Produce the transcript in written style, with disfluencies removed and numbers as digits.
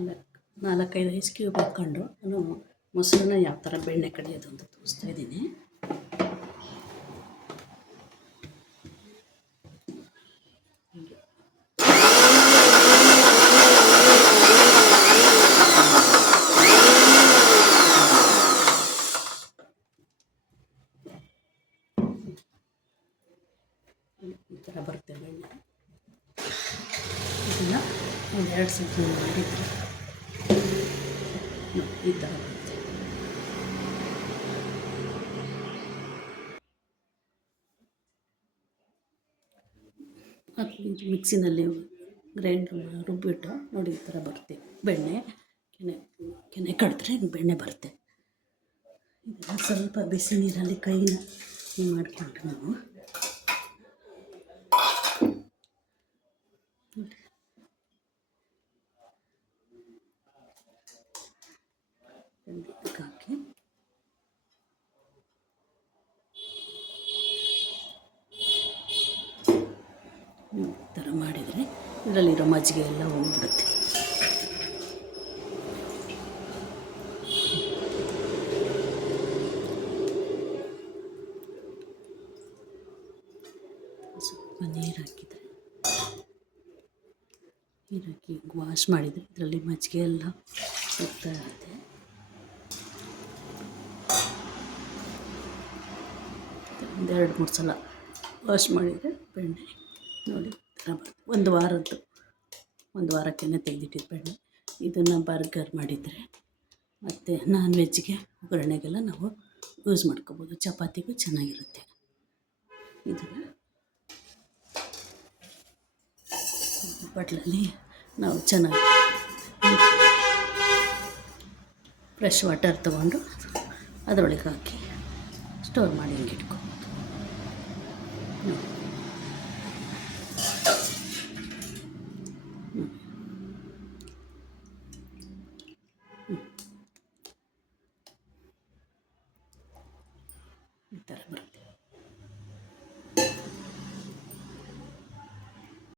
4-5 ice cube ಹಾಕ್ಕೊಂಡು ನಾನು ಮೊಸರನ್ನ ಯಾವ ಥರ ಬೆಣ್ಣೆ ಕಡಿಯೋದು ಅಂತ ತೋರಿಸ್ತಾಯಿದ್ದೀನಿ. ಈ ಥರ ಬರುತ್ತೆ ಬೆಣ್ಣೆ. ಇದನ್ನು ಒಂದು 2 ಸತಿ ಮಾಡಿದರೆ ಈ ಥರ ಬರುತ್ತೆ. ಅದು ಇದು ಮಿಕ್ಸಿನಲ್ಲಿ ಗ್ರೈಂಡ್ರ್ ರುಬ್ಬಿಟ್ಟು ನೋಡಿ ಈ ಥರ ಬರುತ್ತೆ ಬೆಣ್ಣೆ. ಕೆನೆ ಕಡಿದ್ರೆ ಬೆಣ್ಣೆ ಬರುತ್ತೆ. ಇದನ್ನು ಸ್ವಲ್ಪ ಬಿಸಿ ನೀರಲ್ಲಿ ಕೈನ ಮಾಡಿಕೊಂಡು ನಾವು ಹಾಕಿ ಈ ಥರ ಮಾಡಿದರೆ ಇದರಲ್ಲಿರೋ ಮಜ್ಜಿಗೆ ಎಲ್ಲ ಹೋಗ್ಬಿಡುತ್ತೆ. ಸ್ವಲ್ಪ ನೀರು ಹಾಕಿದರೆ ನೀರಾಕಿ ವಾಶ್ ಮಾಡಿದರೆ ಇದರಲ್ಲಿ ಮಜ್ಜಿಗೆ ಎಲ್ಲ ಹೋಗ್ತಾ ಇರುತ್ತೆ. ಒಂದು 2-3 ಸಲ ವಾಶ್ ಮಾಡಿದರೆ ಬೆಣ್ಣೆ ನೋಡಿ ಒಂದು ವಾರಕ್ಕೆ ತೆಗೆದಿಟ್ಟಿದ್ದು ಬೆಣ್ಣೆ. ಇದನ್ನು ಬರ್ಗರ್ ಮಾಡಿದರೆ ಮತ್ತು ನಾನ್ ವೆಜ್ಗೆ ಒಗ್ಗರಣೆಗೆಲ್ಲ ನಾವು ಯೂಸ್ ಮಾಡ್ಕೋಬೋದು. ಚಪಾತಿಗೂ ಚೆನ್ನಾಗಿರುತ್ತೆ. ಇದನ್ನು ಬಟ್ಲಲ್ಲಿ ನಾವು ಚೆನ್ನಾಗಿ ಫ್ರೆಶ್ ವಾಟರ್ ತೊಗೊಂಡು ಅದರೊಳಗೆ ಹಾಕಿ ಸ್ಟೋರ್ ಮಾಡಿ ಹಿಂಗೆ ಇಟ್ಕೋಬೋದು.